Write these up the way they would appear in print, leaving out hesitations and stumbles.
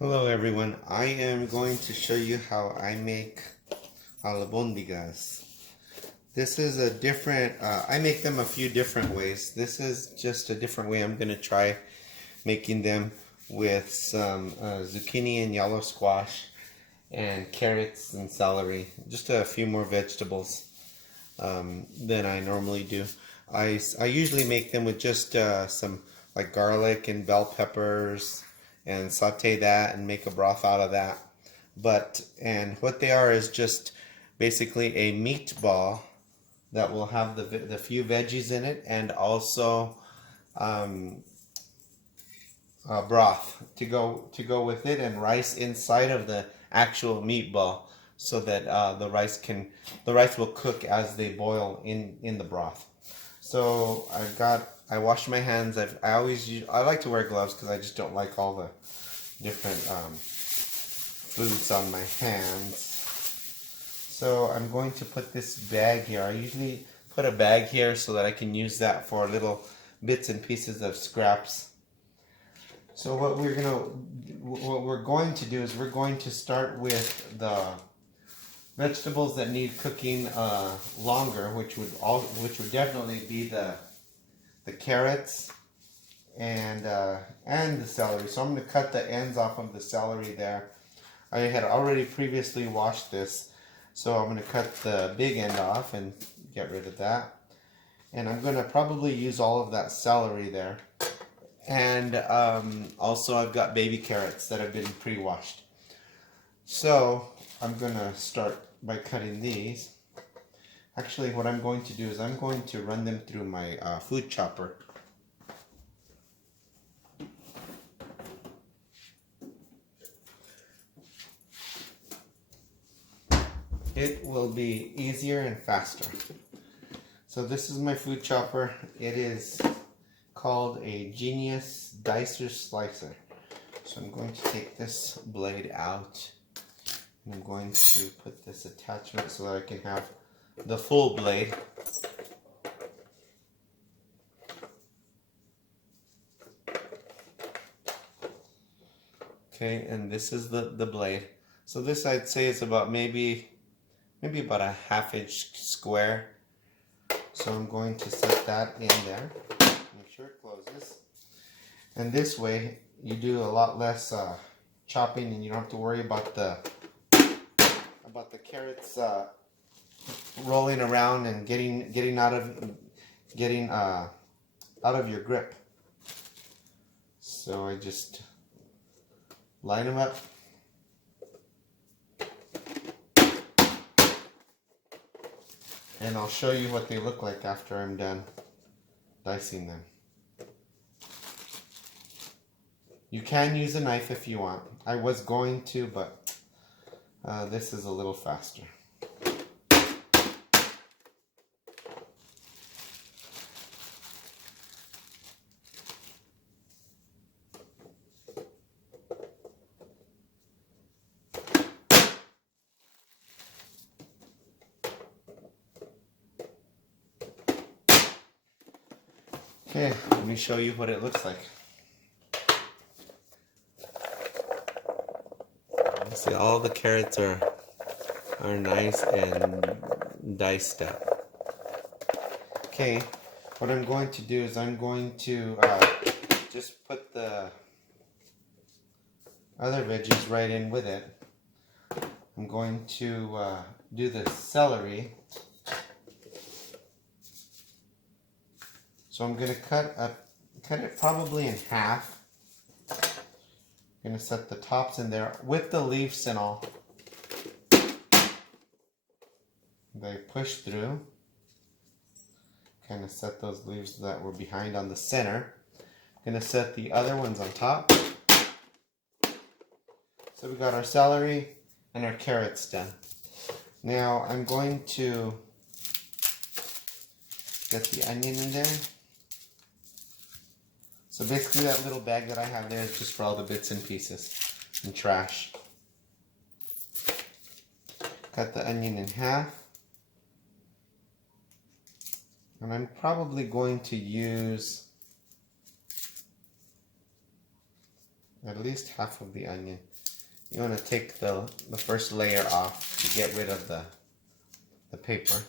Hello everyone, I am going to show you how I make albondigas. This is a different, I make them a few different ways. This is just a different way I'm going to try making them with some zucchini and yellow squash and carrots and celery. Just a few more vegetables than I normally do. I usually make them with just some like garlic and bell peppers and saute that and make a broth out of that. And what they are is just basically a meatball that will have the few veggies in it and also broth to go with it, and rice inside of the actual meatball, so that the rice will cook as they boil in the broth. So I washed my hands. I like to wear gloves because I just don't like all the different foods on my hands. So I'm going to put this bag here. I usually put a bag here so that I can use that for little bits and pieces of scraps. So what we're going to do is we're going to start with the vegetables that need cooking longer, which would definitely be the carrots and the celery. So I'm going to cut the ends off of the celery there. I had already previously washed this, so I'm going to cut the big end off and get rid of that. And I'm going to probably use all of that celery there. And also I've got baby carrots that have been pre-washed. So I'm going to start by cutting these. Actually, what I'm going to do is I'm going to run them through my food chopper. It will be easier and faster. So this is my food chopper. It is called a Genius Dicer Slicer. So I'm going to take this blade out, and I'm going to put this attachment so that I can have the full blade. Okay, and this is the blade. So this, I'd say, is about maybe about a ½ inch square. So I'm going to set that in there. Make sure it closes. And this way, you do a lot less chopping, and you don't have to worry about the carrots rolling around and getting out of your grip. So I just line them up. And I'll show you what they look like after I'm done dicing them. You can use a knife if you want. I was going to, but this is a little faster. Okay, let me show you what it looks like. See, all the carrots are nice and diced up. Okay, what I'm going to do is I'm going to just put the other veggies right in with it. I'm going to do the celery. So I'm going to cut it probably in half. I'm going to set the tops in there with the leaves and all. They push through. Kind of set those leaves that were behind on the center. I'm going to set the other ones on top. So we got our celery and our carrots done. Now I'm going to get the onion in there. So basically that little bag that I have there is just for all the bits and pieces and trash. Cut the onion in half. And I'm probably going to use at least half of the onion. You want to take the first layer off to get rid of the paper.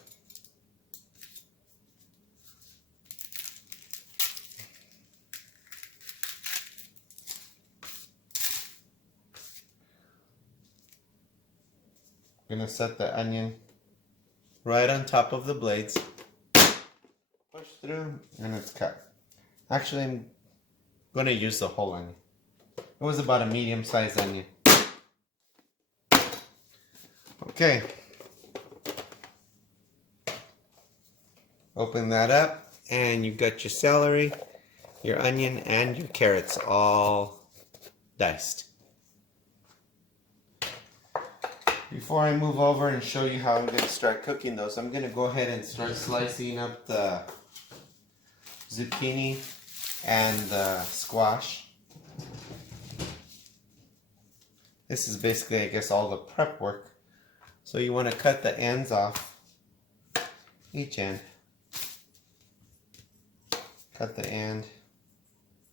I'm going to set the onion right on top of the blades. Push through and it's cut. Actually, I'm going to use the whole onion. It was about a medium-sized onion. Okay. Open that up and you've got your celery, your onion, and your carrots all diced. Before I move over and show you how I'm going to start cooking those, I'm going to go ahead and start slicing up the zucchini and the squash. This is basically, I guess, all the prep work. So you want to cut the ends off, each end. Cut the end,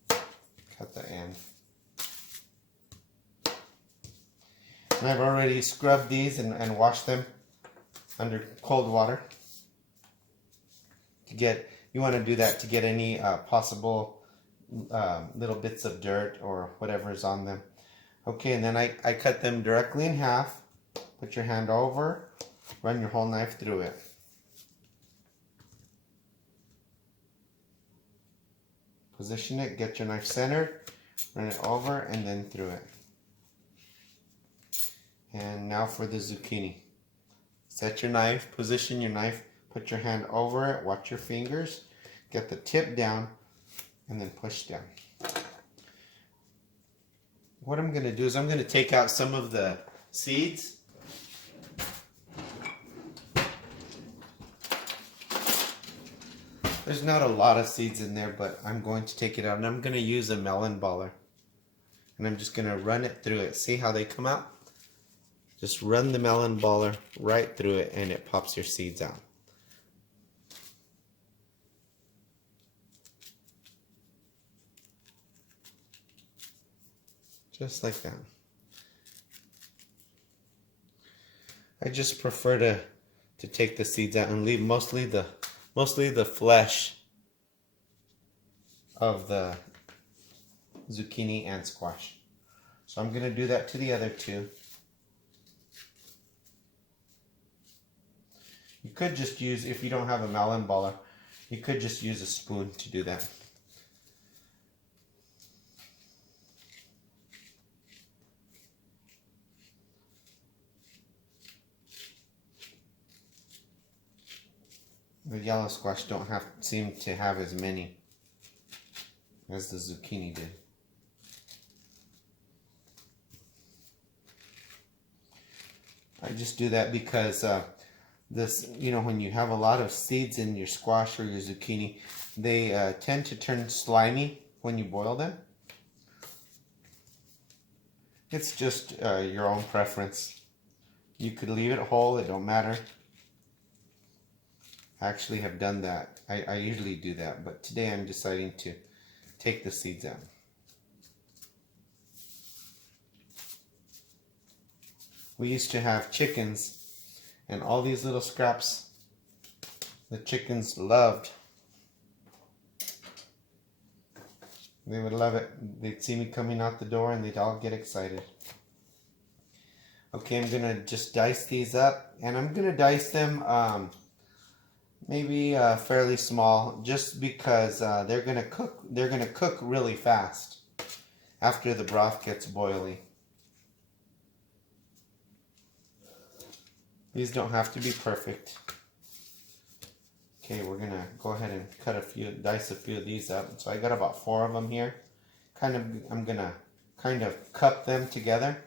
cut the end. And I've already scrubbed these and washed them under cold water. You want to do that to get any possible little bits of dirt or whatever is on them. Okay, and then I cut them directly in half. Put your hand over, run your whole knife through it. Position it, get your knife centered, run it over and then through it. And now for the zucchini. Set your knife, position your knife, put your hand over it, watch your fingers, get the tip down, and then push down. What I'm going to do is I'm going to take out some of the seeds. There's not a lot of seeds in there, but I'm going to take it out, and I'm going to use a melon baller. And I'm just going to run it through it. See how they come out? Just run the melon baller right through it and it pops your seeds out. Just like that. I just prefer to take the seeds out and leave mostly the flesh of the zucchini and squash. So I'm going to do that to the other two. You could just use, if you don't have a melon baller, you could just use a spoon to do that. The yellow squash don't seem to have as many as the zucchini did. I just do that because when you have a lot of seeds in your squash or your zucchini, they tend to turn slimy when you boil them. It's just your own preference. You could leave it whole, it don't matter. I actually have done that. I usually do that, but today I'm deciding to take the seeds out. We used to have chickens, and all these little scraps the chickens loved. They would love it. They'd see me coming out the door and they'd all get excited. Okay, I'm gonna just dice these up, and I'm gonna dice them maybe fairly small, just because they're gonna cook really fast after the broth gets boily. These don't have to be perfect. Okay, we're gonna go ahead and dice a few of these up. So I got about 4 of them here. I'm gonna kind of cup them together.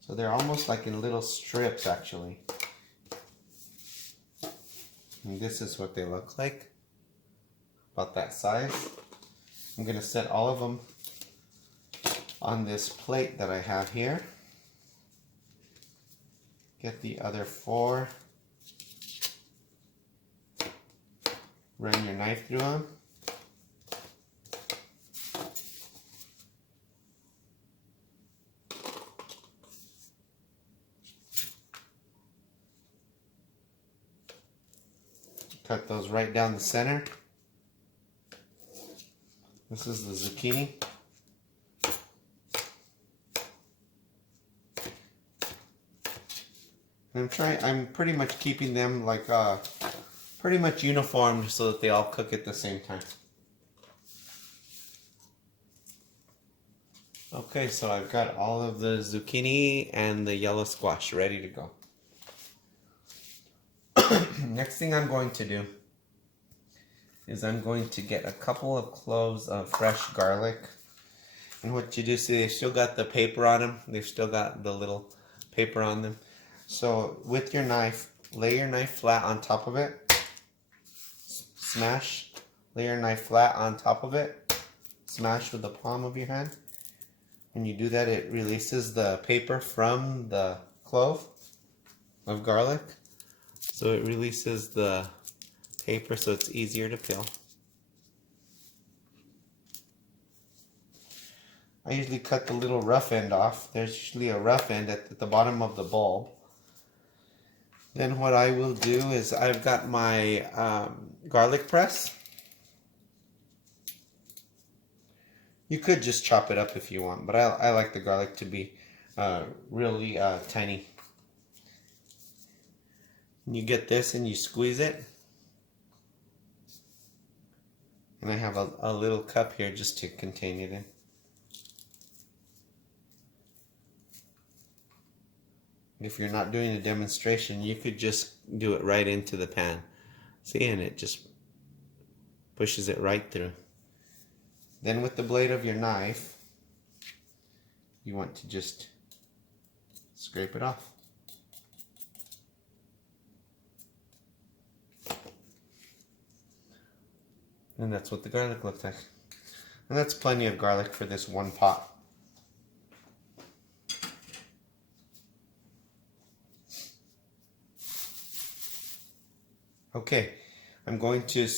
So they're almost like in little strips, actually. And this is what they look like. About that size. I'm gonna set all of them on this plate that I have here. Get the other 4 run your knife through them. Cut those right down the center. This is the zucchini. I'm pretty much keeping them like pretty much uniform so that they all cook at the same time. Okay, so I've got all of the zucchini and the yellow squash ready to go. Next thing I'm going to do is I'm going to get a couple of cloves of fresh garlic. And what you do, see they've still got the paper on them. They've still got the little paper on them. So with your knife, lay your knife flat on top of it. Smash. Lay your knife flat on top of it. Smash with the palm of your hand. When you do that, it releases the paper from the clove of garlic. So it releases the paper so it's easier to peel. I usually cut the little rough end off. There's usually a rough end at the bottom of the bowl. Then what I will do is I've got my garlic press. You could just chop it up if you want, but I like the garlic to be really tiny. You get this and you squeeze it. And I have a little cup here just to contain it in. If you're not doing a demonstration, you could just do it right into the pan. See, and it just pushes it right through. Then with the blade of your knife, you want to just scrape it off. And that's what the garlic looks like. And that's plenty of garlic for this one pot. Okay, I'm going to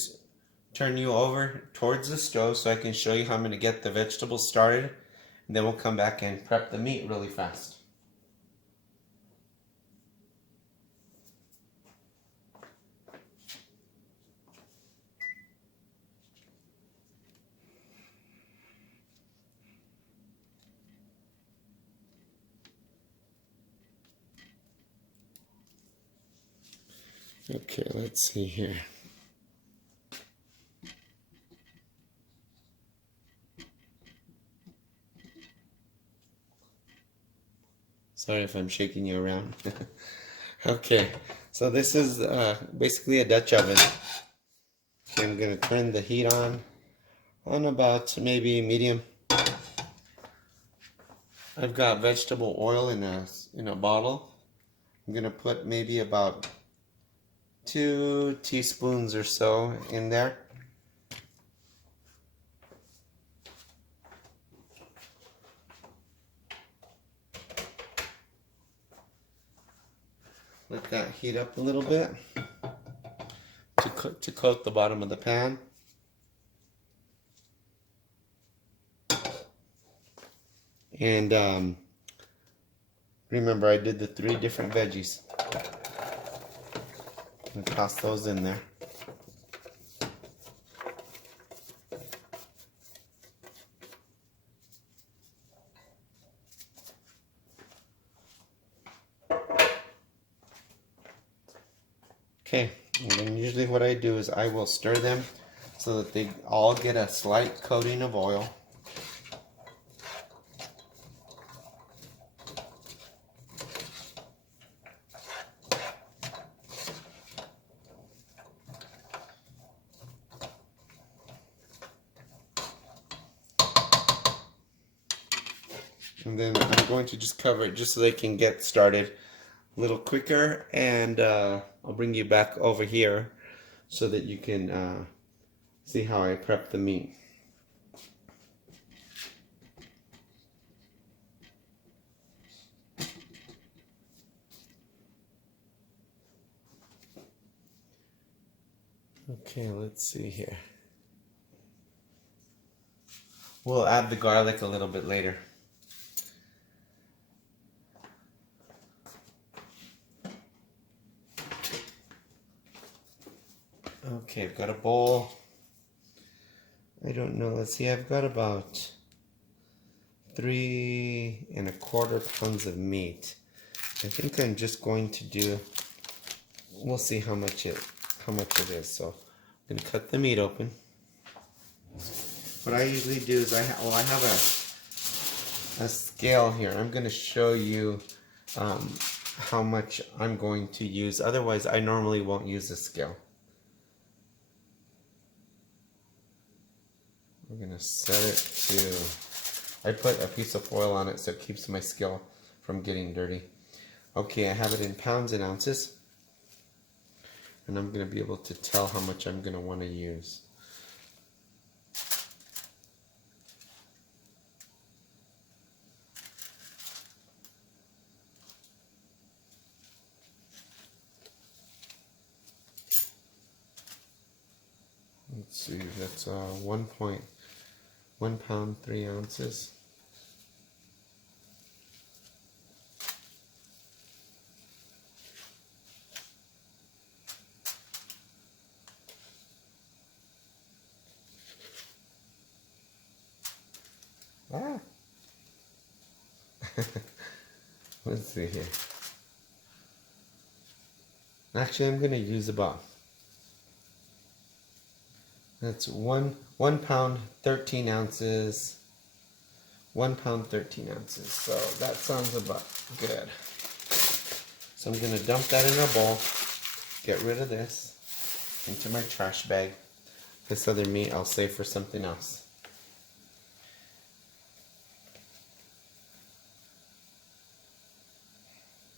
turn you over towards the stove so I can show you how I'm going to get the vegetables started. And then we'll come back and prep the meat really fast. Okay, let's see here. Sorry if I'm shaking you around. Okay, so this is basically a Dutch oven. Okay, I'm going to turn the heat on about maybe medium. I've got vegetable oil in a bottle. I'm going to put maybe about 2 teaspoons or so in there. Let that heat up a little bit to coat the bottom of the pan. And remember, I did the 3 different veggies. And toss those in there. Okay, and then usually what I do is I will stir them so that they all get a slight coating of oil. And then I'm going to just cover it just so they can get started a little quicker, and I'll bring you back over here so that you can see how I prep the meat. Okay, let's see here. We'll add the garlic a little bit later. Okay, I've got a bowl. I don't know, let's see, I've got about 3¼ pounds of meat. I think I'm just going to do, we'll see how much it is. So I'm gonna cut the meat open. What I usually do is I have a scale here. I'm gonna show you how much I'm going to use. Otherwise, I normally won't use a scale. We're gonna set it to, I put a piece of foil on it so it keeps my scale from getting dirty. Okay, I have it in pounds and ounces. And I'm gonna be able to tell how much I'm gonna wanna use. Let's see, that's 1 pound, 3 ounces. Ah. Let's see here. Actually, I'm going to use about, that's 1 pound, 13 ounces. 1 pound, 13 ounces. So that sounds about good. So I'm going to dump that in a bowl. Get rid of this into my trash bag. This other meat I'll save for something else.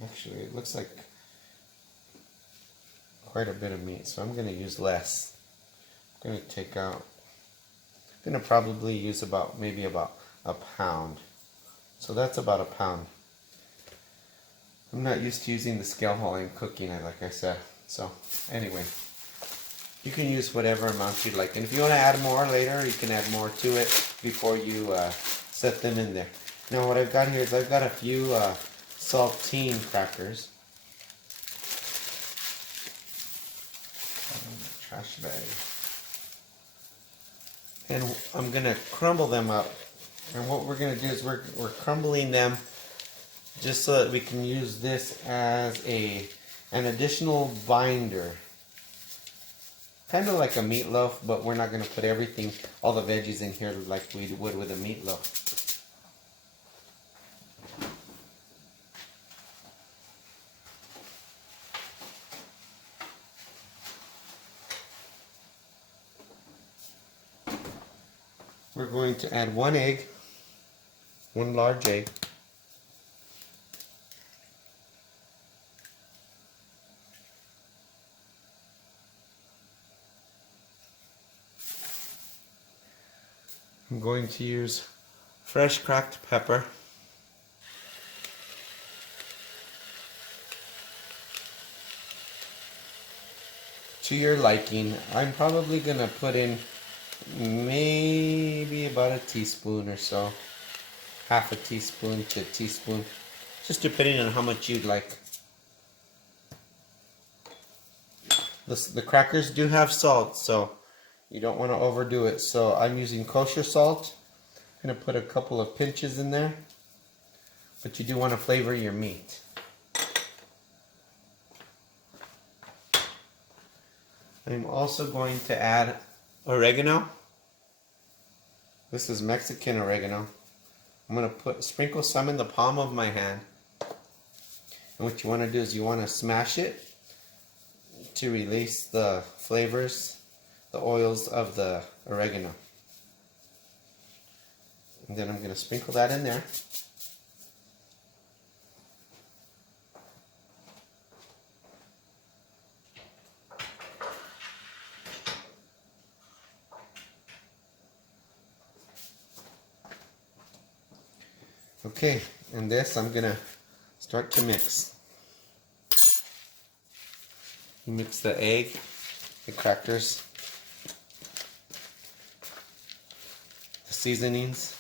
Actually, it looks like quite a bit of meat, so I'm going to use less. I'm going to take out, I'm going to probably use maybe about a pound. So that's about a pound. I'm not used to using the scale while I'm cooking it, like I said. So anyway, you can use whatever amount you'd like. And if you want to add more later, you can add more to it before you set them in there. Now what I've got here is I've got a few saltine crackers. Trash bag. And I'm going to crumble them up. And what we're going to do is we're crumbling them just so that we can use this as an additional binder. Kind of like a meatloaf, but we're not going to put everything, all the veggies in here like we would with a meatloaf. We're going to add 1 egg, 1 large egg. I'm going to use fresh cracked pepper. To your liking. I'm probably going to put in maybe about a teaspoon or so. Half a teaspoon to a teaspoon. Just depending on how much you'd like. The crackers do have salt, so you don't want to overdo it. So I'm using kosher salt. I'm going to put a couple of pinches in there. But you do want to flavor your meat. I'm also going to add oregano. This is Mexican oregano. I'm going to sprinkle some in the palm of my hand. And what you want to do is you want to smash it to release the flavors, the oils of the oregano. And then I'm going to sprinkle that in there. Okay, and this I'm going to start to mix. Mix the egg the crackers, the seasonings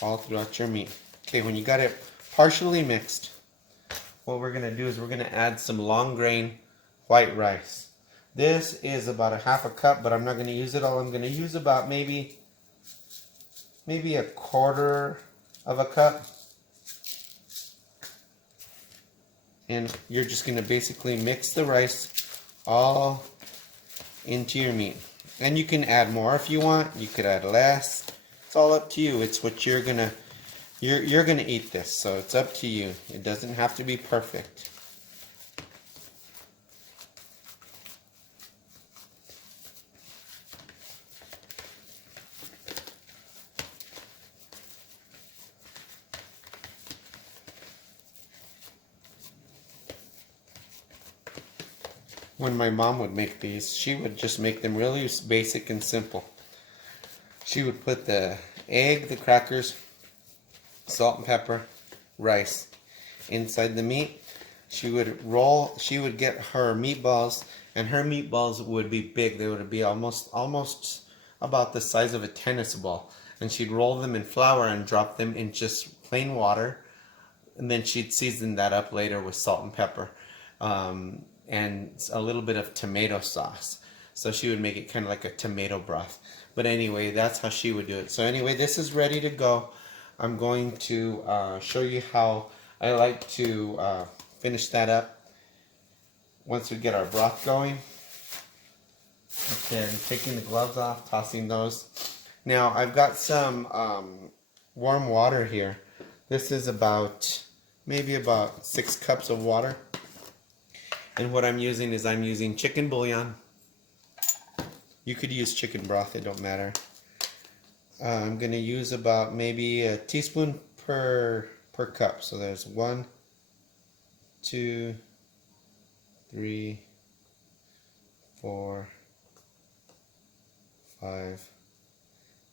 all throughout your meat. Okay, when you got it partially mixed, what we're gonna do is we're gonna add some long grain white rice. This is about a half a cup, but I'm not gonna use it all. I'm gonna use about maybe a quarter of a cup. And you're just gonna basically mix the rice all into your meat. And you can add more if you want. You could add less. It's all up to you. It's what you're gonna eat this, so it's up to you. It doesn't have to be perfect. When my mom would make these, she would just make them really basic and simple. She would put the egg, the crackers, salt and pepper, rice inside the meat. She would get her meatballs, and her meatballs would be big. They would be almost about the size of a tennis ball. And she'd roll them in flour and drop them in just plain water. And then she'd season that up later with salt and pepper. And a little bit of tomato sauce. So she would make it kind of like a tomato broth. But anyway, that's how she would do it. So anyway, this is ready to go. I'm going to show you how I like to finish that up once we get our broth going. Okay, I'm taking the gloves off, tossing those. Now, I've got some warm water here. This is maybe about 6 cups of water. And what I'm using is chicken bouillon. You could use chicken broth, it don't matter. I'm going to use about maybe a teaspoon per cup. So there's 1, 2, 3, 4, 5,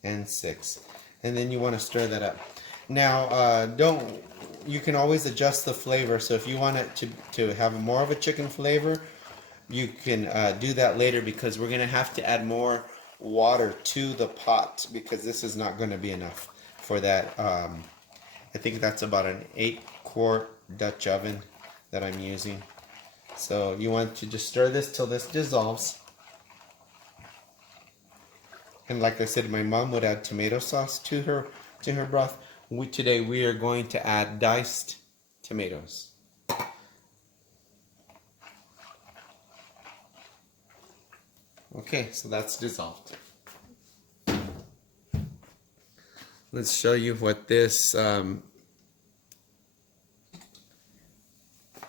and 6. And then you want to stir that up. Now, you can always adjust the flavor. So if you want it to have more of a chicken flavor, you can do that later, because we're going to have to add more water to the pot, because this is not going to be enough for that. I think that's about an 8-quart Dutch oven that I'm using. So you want to just stir this till this dissolves. And like I said, my mom would add tomato sauce to her broth. Today we are going to add diced tomatoes. Okay, so that's dissolved. Let's show you what this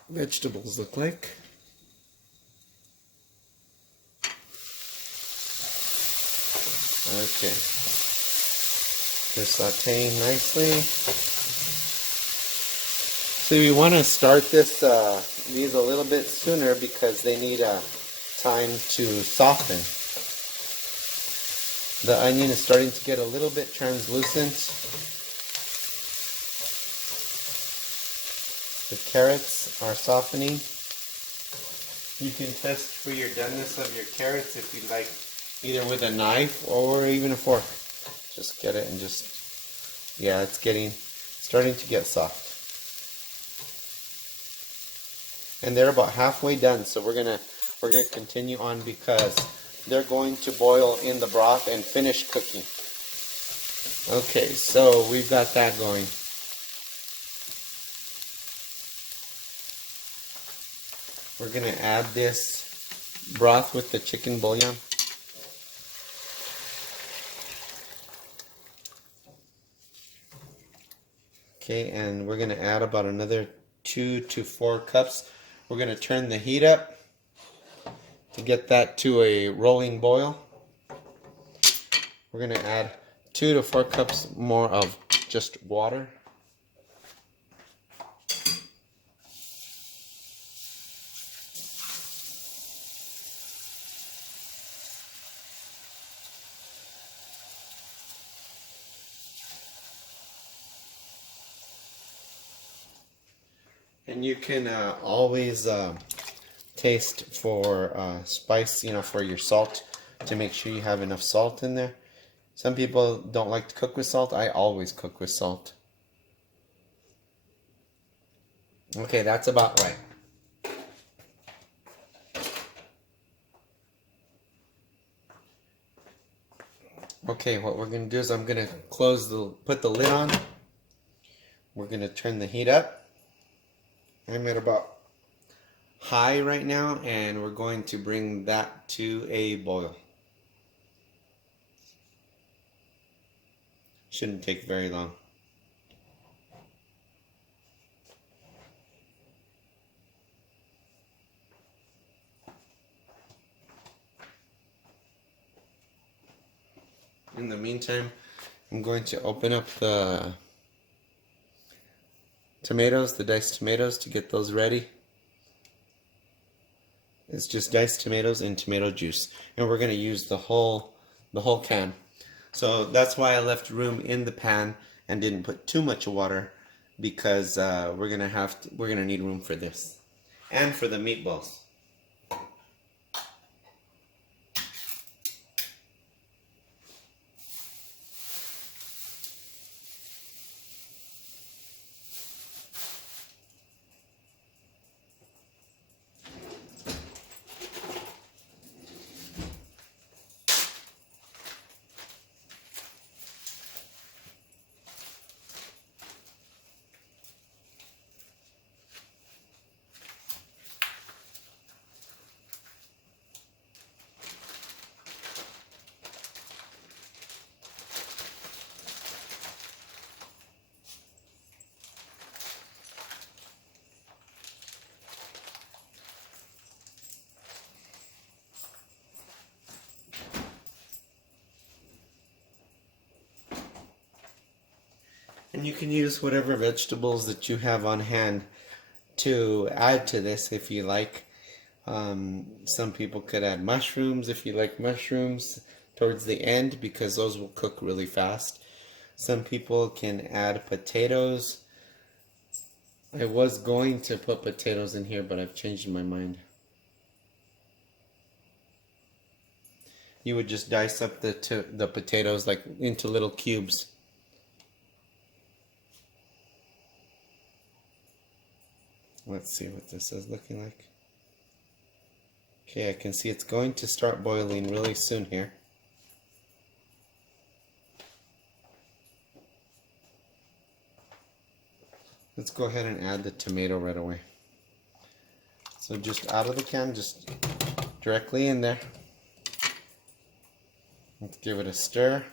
vegetables look like. Okay. They're sauteing nicely. So we want to start these a little bit sooner, because they need time to soften. The onion is starting to get a little bit translucent. The carrots are softening. You can test for your doneness of your carrots if you like, either with a knife or even a fork. Just get it and yeah, it's starting to get soft. And they're about halfway done, so we're gonna continue on, because they're going to boil in the broth and finish cooking. Okay, so we've got that going. We're gonna add this broth with the chicken bouillon. Okay, and we're gonna add about another 2 to 4 cups. We're gonna turn the heat up to get that to a rolling boil. We're going to add 2 to 4 cups more of just water. And you can always taste for spice, you know, for your salt, to make sure you have enough salt in there. Some people don't like to cook with salt. I always cook with salt. Okay, that's about right. Okay, what we're gonna do is I'm gonna put the lid on. We're gonna turn the heat up. I'm at about high right now, and we're going to bring that to a boil. Shouldn't take very long. In the meantime, I'm going to open up the tomatoes, the diced tomatoes, to get those ready. It's just diced tomatoes and tomato juice, and we're going to use the whole can. So that's why I left room in the pan and didn't put too much water, because we're gonna need room for this and for the meatballs. And you can use whatever vegetables that you have on hand to add to this if you like. Some people could add mushrooms if you like mushrooms towards the end, because those will cook really fast. Some people can add potatoes. I was going to put potatoes in here, but I've changed my mind. You would just dice up the potatoes like into little cubes. Let's see what this is looking like. Okay, I can see it's going to start boiling really soon here. Let's go ahead and add the tomato right away. So just out of the can, just directly in there. Let's give it a stir.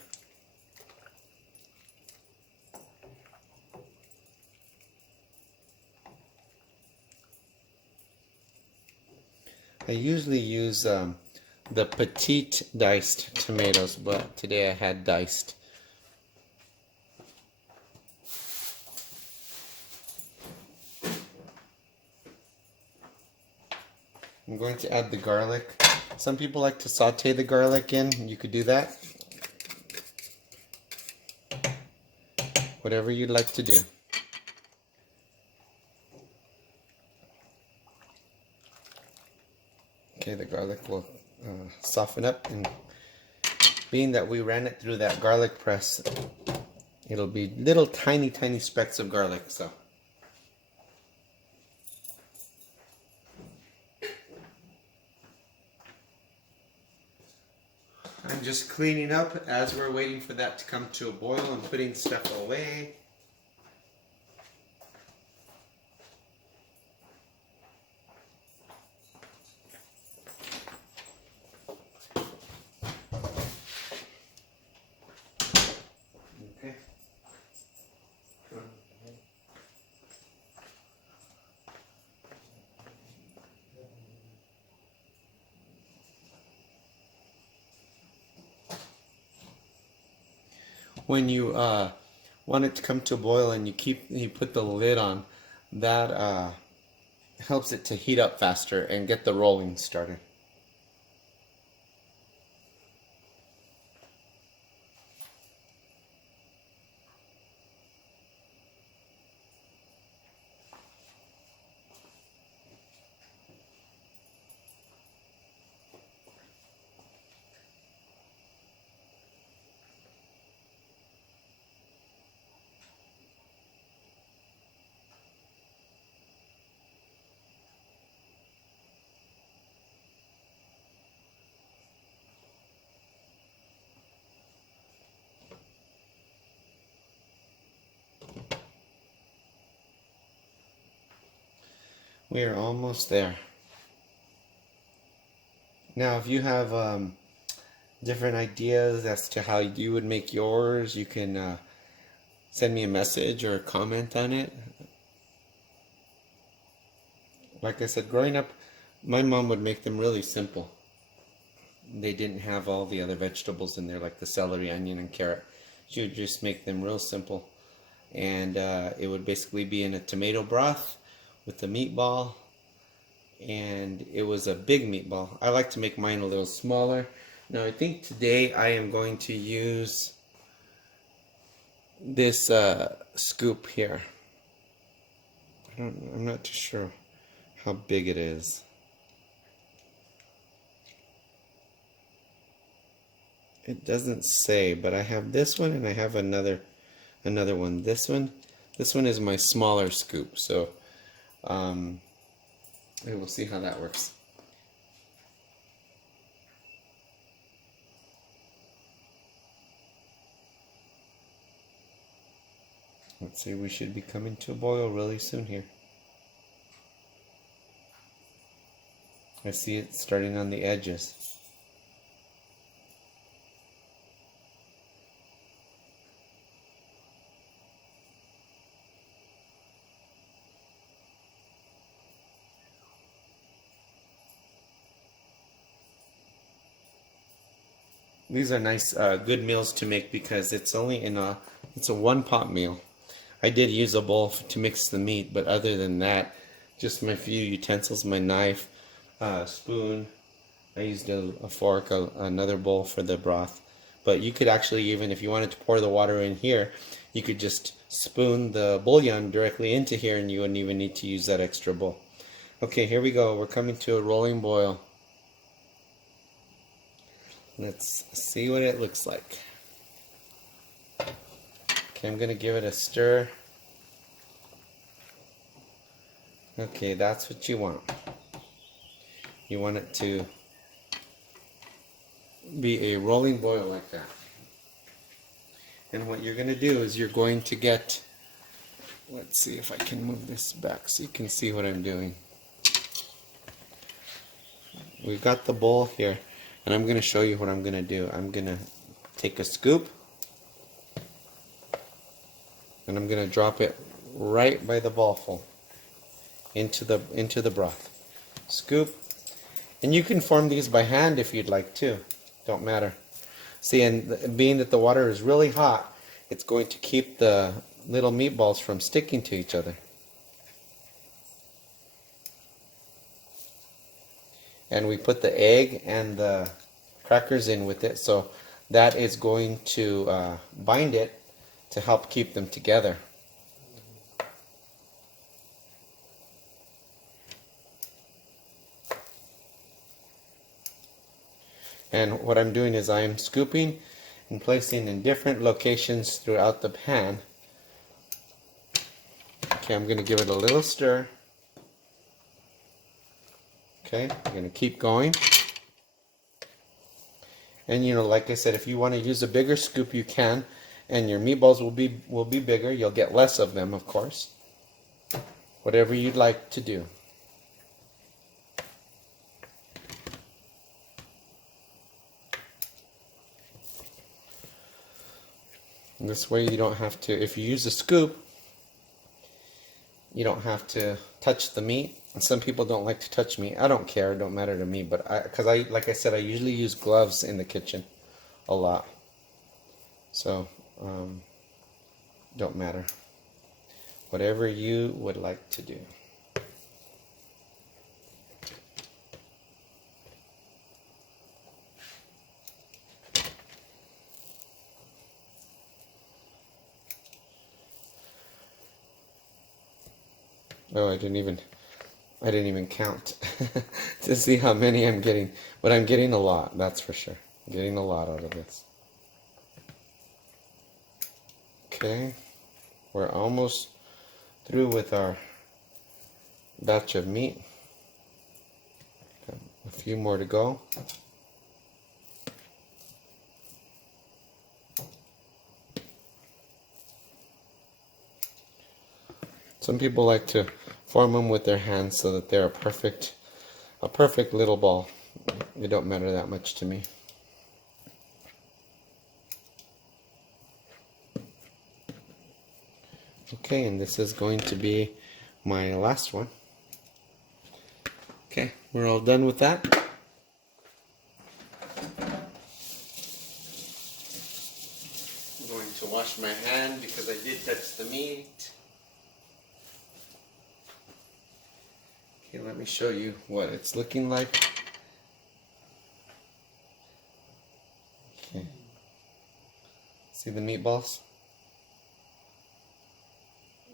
I usually use the petite diced tomatoes, but today I had diced. I'm going to add the garlic. Some people like to saute the garlic in. You could do that. Whatever you'd like to do. Okay, the garlic will soften up, and being that we ran it through that garlic press, it'll be little tiny specks of garlic. So I'm just cleaning up as we're waiting for that to come to a boil and putting stuff away. Okay. When you want it to come to a boil and you put the lid on, that helps it to heat up faster and get the rolling started. We are almost there. Now, if you have different ideas as to how you would make yours, you can send me a message or a comment on it. Like I said, growing up, my mom would make them really simple. They didn't have all the other vegetables in there like the celery, onion, and carrot. She would just make them real simple. And it would basically be in a tomato broth with the meatball. And it was a big meatball. I like to make mine a little smaller. Now I think today I am going to use this scoop here. I'm not too sure how big it is. It doesn't say, but I have this one and I have another one. This one is my smaller scoop. So we'll see how that works. Let's see, we should be coming to a boil really soon here. I see it starting on the edges. These are nice, good meals to make because it's only it's a one-pot meal. I did use a bowl to mix the meat, but other than that, just my few utensils, my knife, spoon. I used a fork, another bowl for the broth. But you could actually, even if you wanted to pour the water in here, you could just spoon the bouillon directly into here and you wouldn't even need to use that extra bowl. Okay, here we go. We're coming to a rolling boil. Let's see what it looks like. Okay, I'm going to give it a stir. Okay, that's what you want. You want it to be a rolling boil like that. And what you're going to do is you're going to get, let's see if I can move this back so you can see what I'm doing. We've got the bowl here. And I'm going to show you what I'm going to do. I'm going to take a scoop and I'm going to drop it right by the bowlful into the broth. Scoop. And you can form these by hand if you'd like to. Don't matter. See, and being that the water is really hot, it's going to keep the little meatballs from sticking to each other. And we put the egg and the crackers in with it, so that is going to bind it to help keep them together. And what I'm doing is I'm scooping and placing in different locations throughout the pan. Okay, I'm going to give it a little stir. Okay, I'm going to keep going. And you know, like I said, if you want to use a bigger scoop, you can, and your meatballs will be bigger. You'll get less of them, of course. Whatever you'd like to do. And this way you don't have to, if you use a scoop, you don't have to touch the meat. And some people don't like to touch meat. I don't care, it don't matter to me, but because like I said, I usually use gloves in the kitchen a lot. So, don't matter. Whatever you would like to do. Oh, I didn't even count to see how many I'm getting, but I'm getting a lot, that's for sure. I'm getting a lot out of this. Okay, we're almost through with our batch of meat. Got a few more to go. Some people like to form them with their hands so that they're a perfect little ball. They don't matter that much to me. Okay, and this is going to be my last one. Okay, we're all done with that. I'm going to wash my hand because I did touch the meat. Okay, let me show you what it's looking like. Okay. See the meatballs?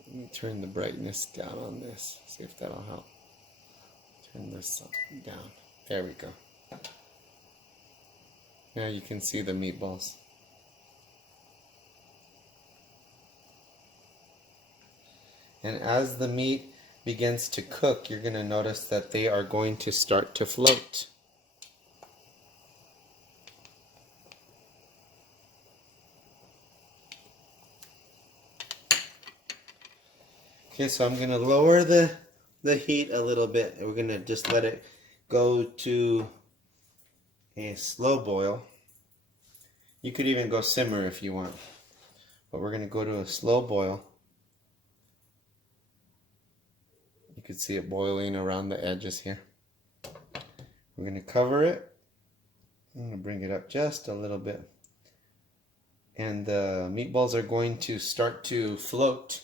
Let me turn the brightness down on this. See if that'll help. Turn this down. There we go. Now you can see the meatballs. And as the meat begins to cook, you're going to notice that they are going to start to float. Okay, so I'm going to lower the heat a little bit. We're going to just let it go to a slow boil. You could even go simmer if you want. But we're going to go to a slow boil. You can see it boiling around the edges here. We're going to cover it. I'm going to bring it up just a little bit. And the meatballs are going to start to float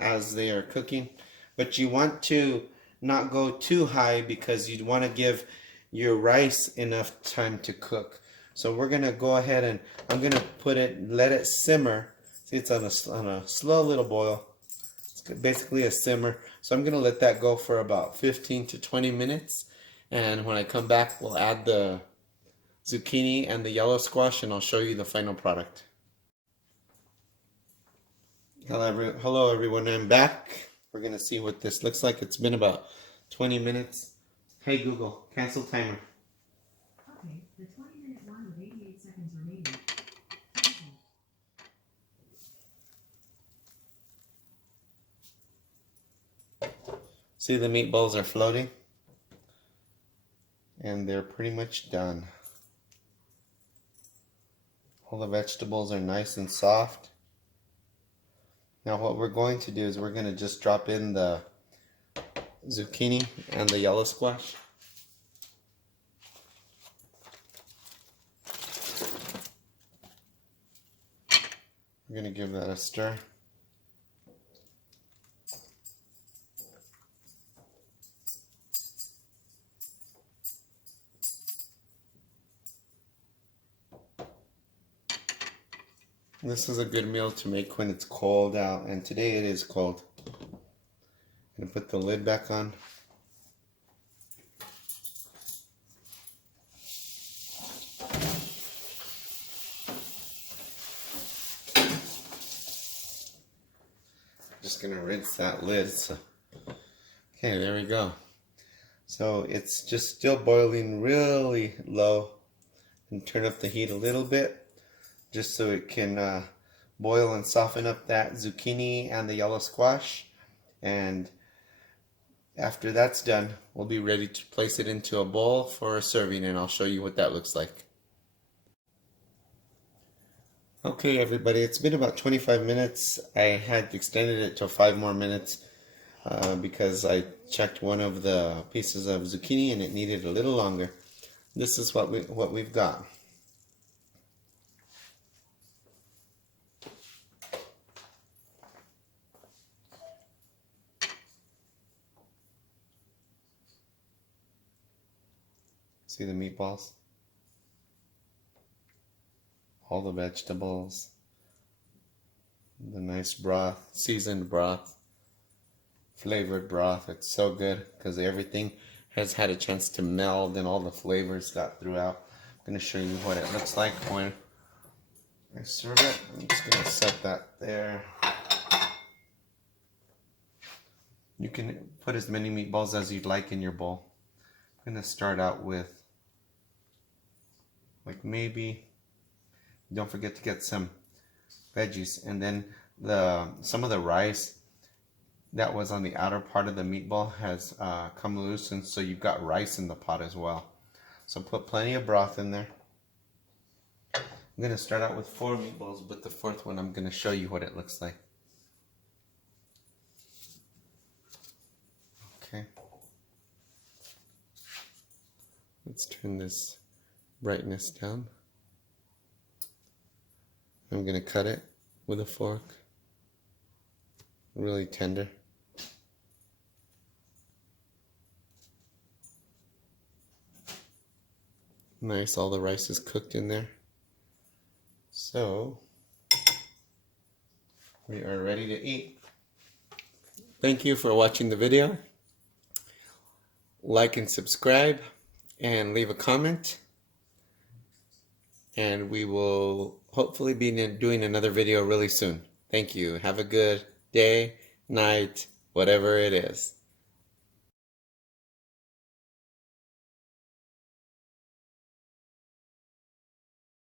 as they are cooking. But you want to not go too high because you want to give your rice enough time to cook. So we're going to go ahead and I'm going to let it simmer. See, it's on a slow little boil. It's basically a simmer. So I'm going to let that go for about 15 to 20 minutes. And when I come back, we'll add the zucchini and the yellow squash and I'll show you the final product. Hello everyone, I'm back. We're going to see what this looks like. It's been about 20 minutes. Hey Google, cancel timer. Okay, the 20-minute one with 88 seconds remaining. See, the meatballs are floating. And they're pretty much done. All the vegetables are nice and soft. Now what we're going to do is we're going to just drop in the zucchini and the yellow squash. We're going to give that a stir. This is a good meal to make when it's cold out, and today it is cold. I'm going to put the lid back on. Just going to rinse that lid. Okay, there we go. So it's just still boiling really low, and turn up the heat a little bit just so it can boil and soften up that zucchini and the yellow squash. And after that's done, we'll be ready to place it into a bowl for a serving, and I'll show you what that looks like. Okay everybody, it's been about 25 minutes. I had extended it to 5 more minutes because I checked one of the pieces of zucchini and it needed a little longer. This is what we've got. See the meatballs? All the vegetables, the nice broth, seasoned broth, flavored broth. It's so good because everything has had a chance to meld and all the flavors got throughout. I'm going to show you what it looks like when I serve it. I'm just going to set that there. You can put as many meatballs as you'd like in your bowl. I'm going to start out with maybe, don't forget to get some veggies, and then some of the rice that was on the outer part of the meatball has come loose, and so you've got rice in the pot as well. So put plenty of broth in there. I'm going to start out with 4 meatballs, but the 4th one I'm going to show you what it looks like. Okay. Let's turn this brightness down. I'm going to cut it with a fork. Really tender. Nice, all the rice is cooked in there. So, we are ready to eat. Thank you for watching the video. Like and subscribe and leave a comment. And we will hopefully be doing another video really soon. Thank you. Have a good day, night, whatever it is.